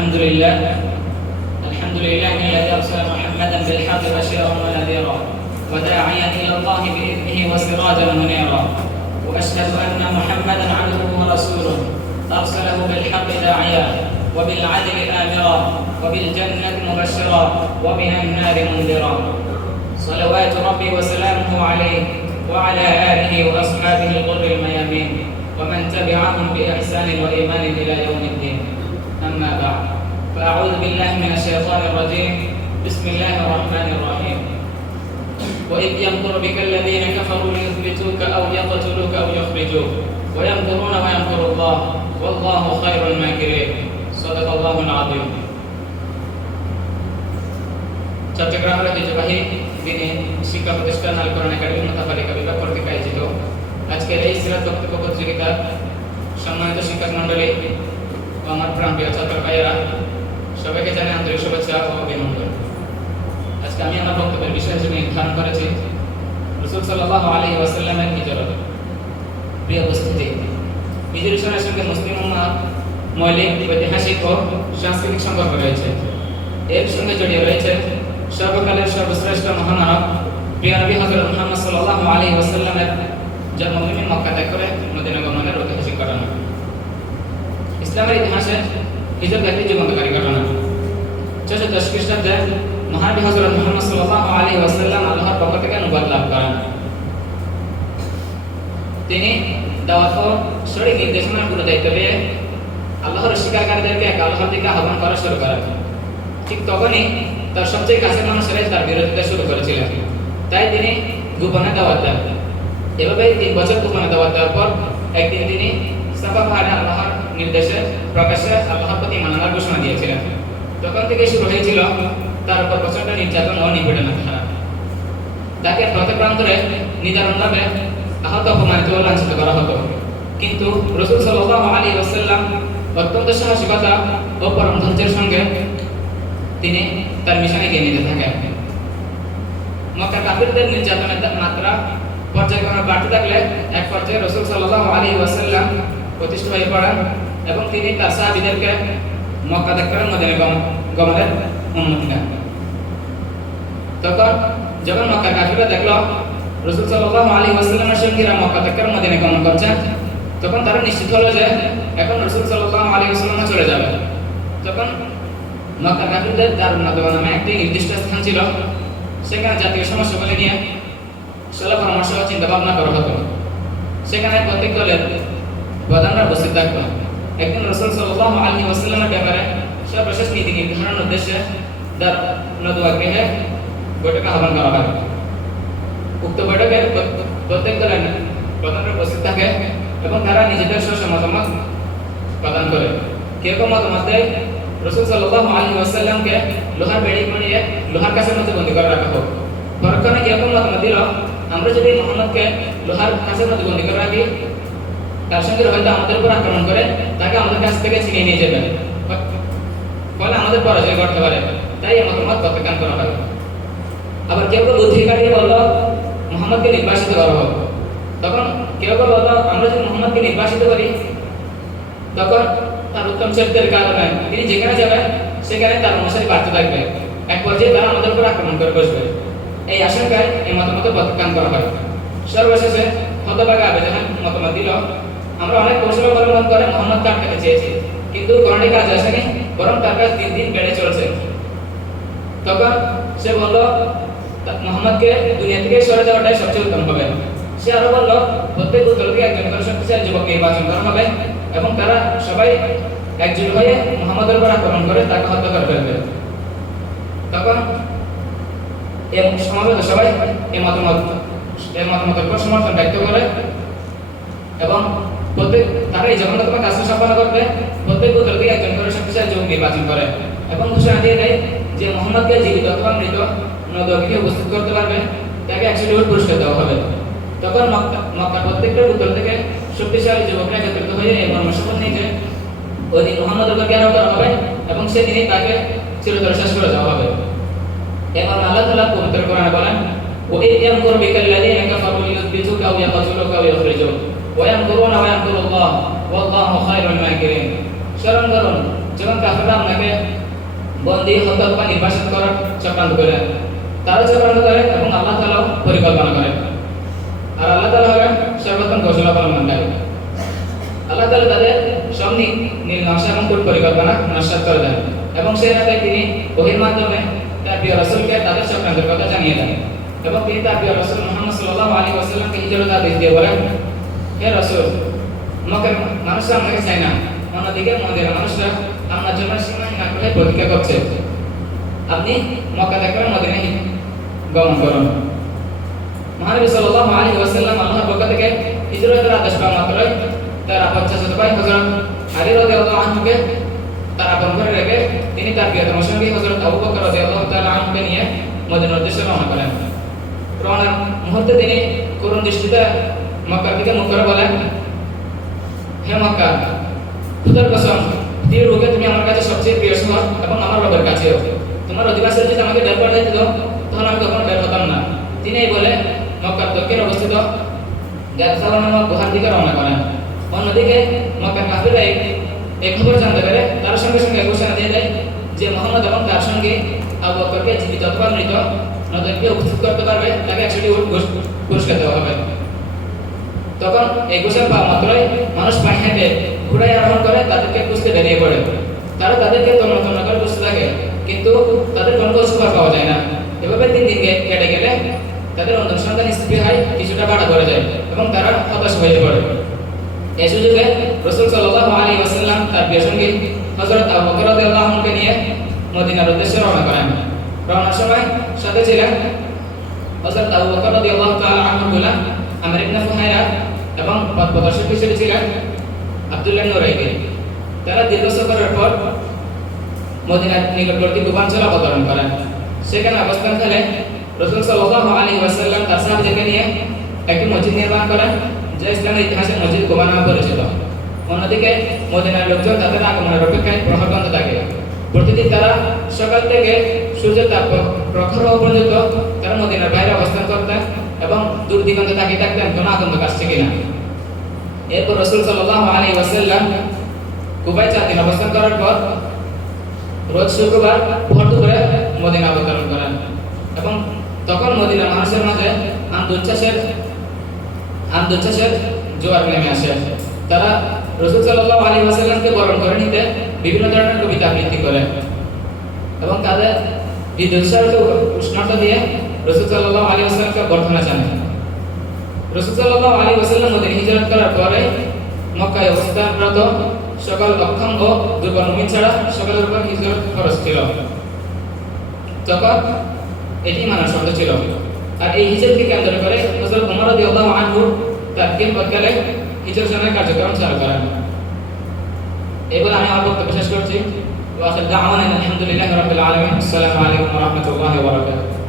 الحمد لله الذي أرسل محمدا بالحق بشيرا ونذيرا وداعيا إلى الله بإذنه وسراجا منيرا وأشهد أن محمدا عبده ورسوله أرسله بالحق داعيا وبالعدل آمرا وبالجنة مبشرا ومن النار منذرا صلوات ربي وسلامه عليه وعلى آله وأصحابه الغر الميامين ومن تبعهم بإحسان وإيمان إلى يوم الدين. أما بعد، فأعوذ بالله من الشيطان الرجيم. بسم الله الرحمن الرحيم. وإذ يمكر بك الذين كفروا ليثبتوك أو يقتلوك أو يخرجوك ويمكرون ويمكر الله والله خير الماكرين. صدق الله العظيم. চট্টগ্রামের ঐতিহ্যবাহী দিনে শিক্ষা প্রতিষ্ঠান আল কোরআন একাডেমি মুতাফারিকা বিভাগ কর্তৃক আয়োজিত আজকের এই সিরাত বক্তব্য প্রতিযোগিতার সম্মানিত শিক্ষক মণ্ডলী ও আমার প্রাণপ্রিয় ছাত্র ভাইয়েরা, সবাইকে জানাই আন্তরিক শুভেচ্ছা ও অভিনন্দন। আজকে আমি আমার বক্তব্যের বিষয় হিসেবে নির্ধারণ করেছি রাসূল সাল্লাল্লাহু আলাইহি ওয়াসাল্লামের হিজরত। প্রিয় উপস্থিতি, হিজরতের সঙ্গে মুসলিম উম্মাহর মৌলিক, ঐতিহাসিক ও সাংস্কৃতিক সম্পর্ক রয়েছে। এর সঙ্গে জড়িয়ে রয়েছে সর্বকালের সর্বশ্রেষ্ঠ মহানায়ক প্রিয় নবী হযরত মুহাম্মদ সাল্লাল্লাহু আলাইহি ওয়াসাল্লামের জন্মভূমি মক্কা ত্যাগ করে মদিনা গমনের ঐতিহাসিক ঘটনা। ইসলামের ইতিহাসে হিজরত একটি যুগান্তকারী ঘটনা। 410 খ্রিস্টাব্দে মহানবী হযরত মুহাম্মদ সাল্লাল্লাহু আলাইহি ওয়াসাল্লাম আল্লাহর পক্ষ থেকে নবুয়ত লাভ করেন। তিনি দাওয়াত ও শরীয়ত নির্দেশনার পুরো দায়িত্ব পেয়ে আল্লাহর স্বীকারকারীদেরকে আল্লাহর দিকে আহ্বান করা শুরু করেন। ঠিক তখনই তার সবচেয়ে কাছের মানুষেরাই তার বিরোধিতা শুরু করেছিলেন। তাই তিনি গোপনে দাওয়াত দেন। এভাবে 3 বছর গোপনে দাওয়াত দেওয়ার পর একদিন তিনি সাফা পাহাড়ে আল্লাহর নির্দেশে প্রকাশ্যে আল্লাহর প্রতি ঈমান আনার ঘোষণা দিয়েছিলেন। তখন থেকে শুরু হয়েছিল তার উপর প্রচন্ড নির্যাতন ও নিপীড়নের ধারা। তাকে পথে প্রান্তরে নিদারুণভাবে আহত, অপমানিত ও লাঞ্ছিত করা হতো। কিন্তু রাসূল সাল্লাল্লাহু আলাইহি ওয়াসাল্লাম অত্যন্ত সাহসিকতা ও পরম ধৈর্যের সঙ্গে তিনি তার মিশনে এগিয়ে নিতে থাকেন। মক্কার কাফিরদের নির্যাতনের মাত্রা পর্যায়ক্রমে বাড়তে থাকলে এক পর্যায়ে রাসূল সাল্লাল্লাহু আলাইহি ওয়াসাল্লাম প্রতিষ্ঠিত হয়ে পড়েন এবং তিনি তার সাহাবীদেরকে মক্কা ত্যাগ করে মদিনা গমনের অনুমতি দেন। তখন যখন মক্কার কাফিররা দেখল রাসূল সাল্লাল্লাহু আলাইহি ওয়াসাল্লামের সঙ্গীরা মক্কা ত্যাগ করে মদিনা গমন করছেন, তখন তারা নিশ্চিত হলো যে এখন রাসূল সাল্লাল্লাহু আলাইহি ওয়াসাল্লাম চলে যাবে। তখন মক্কার কাফিরদের দারুন নাদওয়া নামে একটি নির্দিষ্ট স্থান ছিল, সেখানে জাতীয় সমস্যাগুলি নিয়ে সলা পরামর্শ ও চিন্তা ভাবনা করা হতো। সেখানে প্রত্যেক দলের প্রধানরা উপস্থিত থাকতো। একদিন রাসূল সাল্লাল্লাহু আলাইহি ওয়াসাল্লামের ব্যাপারে সর্বশেষ নীতি নির্ধারণের উদ্দেশ্যে দারুন নাদওয়া গৃহে বৈঠক আহ্বান করা হয়। উক্ত বৈঠকে প্রত্যেক দলের প্রধানরা উপস্থিত থাকে এবং তারা নিজেদের স্ব মতামত প্রদান করে। কেউ কেউ মতামত দেয় রাসূল সাল্লাল্লাহু আলাইহি ওয়াসাল্লামকে লোহার বেড়ি বানিয়ে লোহার কাছের মধ্যে বন্দী করে রাখা হোক। পরক্ষণে কেউ কেউ মতামত দিল, আমরা যদি মুহাম্মদকে লোহার কাছের মধ্যে বন্দী করে রাখি, তার সঙ্গে হয়তো আমাদের উপর আক্রমণ করে তাকে আমাদের কাছ থেকে ছিনিয়ে নিয়ে যাবেন, ফলে আমাদের পরাজয় ঘটতে পারে। তাই এই মতামত প্রত্যাখ্যান করা হয়। আবার কেউ কেউ বুদ্ধি কাটিয়ে বলল মুহাম্মদকে নির্বাসিত করা হোক। তখন কেউ কেউ বলল, আমরা যদি মুহাম্মদকে নির্বাসিত করি তখন তার উত্তম চরিত্রের কারণে তিনি যেখানে যাবেন সেখানে তার অনুসারী বাড়তে থাকবে, এক পর্যায়ে তারা আমাদের উপর আক্রমণ করে বসবে। এই আশঙ্কায় এই মতামত প্রত্যাখ্যান করা হয়। সর্বশেষে হতভাগা আবু জাহেল মতামত দিল, আমরা অনেক কৌশল অবলম্বন করে মুহাম্মদকে আটকাতে চেয়েছি, কিন্তু কোনটি কাজে আসেনি, বরং তার কাজ দিন দিন বেড়ে চলছে। তখন সে বলল, মুহাম্মদকে দুনিয়া থেকে সরে যাওয়াটাই সবচেয়ে উত্তম হবে। সে আরো বলল, প্রত্যেক উত্তর থেকে একজন করে শক্তিশালী যুবক নির্বাচন করা হবে এবং তারা সবাই একজোট হয়ে মুহাম্মদের উপর আক্রমণ করে তাকে হত্যা করে ফেলবে। তখন সমাবেত সবাই এই মতামতের উপর সমর্থন ব্যক্ত করে এবং তারা এই জঘন্যতম কাজটি সম্পন্ন করতে প্রত্যেক উত্তর থেকে একজন করে শক্তিশালী যুবক নির্বাচন করে এবং ঘোষণা দিয়ে দেয় যে মুহাম্মদকে জীবিত অথবা মৃত নদীকে উপস্থিত করতে পারবে তাকে 100 উট পুরস্কার দেওয়া হবে। তখন মক্কার প্রত্যেকটা উত্তর থেকে শক্তিশালী যুবকরা একত্রিত হয়ে এই মর্মশপথ নিয়ে যে ওই দিন মুহাম্মদের উপর ঘেরাও করা হবে এবং সেদিনই তাকে চিরতরে শেষ করে দেওয়া হবে। এবার আল্লাহ তাআলা পবিত্র কোরআনে বলেন, وَإِذْ يَمْكُرُ بِكَ الَّذِينَ كَفَرُوا لِيُثْبِتُوكَ أَوْ يَقْتُلُوكَ أَوْ يُخْرِجُوكَ وَيَمْكُرُونَ وَيَمْكُرُ اللَّهُ وَاللَّهُ خَيْرُ الْمَاكِرِينَ। স্মরণ করুন যখন কাফেররা আপনাকে বন্দী হত্যা বা নির্বাসন করার চক্রান্ত করে, তারা চক্রান্ত করে এবং আল্লাহ তাআলাও পরিকল্পনা করে। আর আল্লাহ তাআলা হলেন সর্বোত্তম কৌশল অবলম্বনকারী। আল্লাহ তাআলা তাদের সব নীল নকশা এবং পরিকল্পনা নস্যাৎ করে দেন এবং সেই রাতে তিনি ওহীর মাধ্যমে তার প্রিয় রাসূলকে তাদের চক্রান্তের কথা জানিয়ে দেন এবং তিনি তার প্রিয় রাসূল মুহাম্মদ সাল্লাল্লাহু আলাইহি ওয়াসাল্লামকে হিজরতের আদেশ দিয়ে বলেন, হে রাসূল, মক্কার মানুষরা আপনাকে চায় না, অন্যদিকে মদিনার মানুষরা আপনার জন্য সীমাহীন আগ্রহে প্রতীক্ষা করছে। আপনি মক্কা ত্যাগ করে মদিনায় গমন করুন। মহানবী সাল্লাল্লাহু আলাইহি ওয়াসাল্লাম আল্লাহর পক্ষ থেকে হিজরতের আদেশ পাওয়া মাত্রই তার আপন চাচাতো ভাই হযরত আলী রাদিয়াল্লাহু আনহুকে তার আপন ঘরে রেখে তিনি তার প্রিয়তম সঙ্গী হযরত আবু বকর রাদিয়াল্লাহু তাআলা আনহুকে নিয়ে মদিনার উদ্দেশ্যে রওনা করেন। রওনার মুহূর্তে তিনি করুণ দৃষ্টিতে মক্কার দিকে মুখ করে বলেন, হে মক্কা, খোদার কসম, তীর রোগে তুমি আমার কাছে সবচেয়ে প্রিয় শহর এবং আমার রবের কাছেও। তোমার অধিবাসীরা যদি আমাকে বের করে দিত তখন আমি কখনো বের হতাম না। তিনি এই বলে মক্কার দক্ষিণে অবস্থিত গায়সাওয়া নামক গুহার দিকে রওনা করেন। অন্যদিকে মক্কার কাফিররা এই খবর জানতে পেরে তার সঙ্গে সঙ্গে ঘোষণা দিয়ে দেয় যে মুহাম্মদ এবং তার সঙ্গে আবু বকরকে জীবিত অথবা মৃত নতুনকে উপস্থিত করতে পারবে তাকে 100টি উট পুরস্কার দেওয়া হবে। তখন এই ঘোষণা পাওয়া মাত্রই মানুষ পায়ে হেঁটে ঘোড়ায় আরোহণ করে তাদেরকে খুঁজতে বেরিয়ে পড়ে। তারা তাদেরকে তন্ন তন্ন করে খুঁজতে থাকে, কিন্তু তাদের কোনো খোঁজখবর পাওয়া যায় না। এভাবে 3 দিন কেটে গেলে তাদের অনুসন্ধান স্পৃহায় কিছুটা বাড়া পড়ে যায় এবং তারা হতাশ হয়ে পড়ে। এই সুযোগে রাসূল সাল্লাল্লাহু আলাইহি ওয়াসাল্লাম তার প্রিয় সঙ্গী হযরত আবু বকর রাদিয়াল্লাহু আনহুকে নিয়ে মদিনার উদ্দেশ্যে রওনা করেন। রওনার সময় সাথে ছিলেন হযরত আবু বকর রাদিয়াল্লাহু তাআলা আনহু গোলাম আমর ইবনে ফুহাইরা এবং পথপ্রদর্শক হিসেবে ছিলেন আব্দুল্লাহ নুরাইবি। তারা দীর্ঘ সফরের পর মদিনার নিকটবর্তী পূর্বাঞ্চলে অবতরণ করেন। সেখানে অবস্থানকালে রাসূল সাল্লাল্লাহু আলাইহি ওয়াসাল্লাম তার সাহাবীদেরকে নিয়ে একটি মসজিদ নির্মাণ করেন, যা ইসলামের ইতিহাসে মসজিদ কুবা নামে পরিচিত। অন্যদিকে মদিনার লোকজন তাদের আগমনের অপেক্ষায় প্রহর বন্ধ থাকে। প্রতিদিন তারা সকাল থেকে সূর্যের তাপ প্রখর হওয়া পর্যন্ত তারা মদিনার বাইরে অবস্থান করতেন এবং দূর দিগন্তে তাকিয়ে থাকতেন কোনো আগন্তুক আসছে কিনা। এরপর রাসূল সাল্লাল্লাহু আলাইহি ওয়াসাল্লাম কুবায় 4 দিন অবস্থান করার পর রোজ শুক্রবার ভোর দুপুরে মদিনা অবতরণ করেন এবং তখন মদিনার মানুষের মাঝে আনন্দ-উচ্ছ্বাসের জোয়ার নেমে আসে। তারা রাসূল সাল্লাল্লাহু আলাইহি ওয়াসাল্লামকে বরণ করে নিতে বিভিন্ন ধরনের কবিতা আবৃত্তি করে এবং তাদের হৃদয়োৎসর্গ উষ্ণতা দিয়ে রাসূল সাল্লাল্লাহু আলাইহি ওয়াসাল্লামকে বর্ণনা জানায়। রাসূল সাল্লাল্লাহু আলাইহি ওয়াসাল্লাম মদিনা হিজরত করার পরে মক্কায় অবস্থানরত সকল অক্ষম ও দুর্বল মুমিন ছাড়া সকলের উপর হিজরত ফরজ ছিল। তখন এটি মানার শর্ত ছিল। আর এই হিজরতকে কেন্দ্র করে হযরত ওমর রাদিয়াল্লাহু আনহু তার পদকালে হিজরতের কার্যক্রম চালু করেন। এবার আমি আমার বক্তব্য শেষ করছি। ওয়া আখির দাওয়ানা আলহামদুলিল্লাহি রাব্বিল আলামিন। আসসালামু আলাইকুম ওয়া রাহমাতুল্লাহি ওয়া বারাকাতুহু।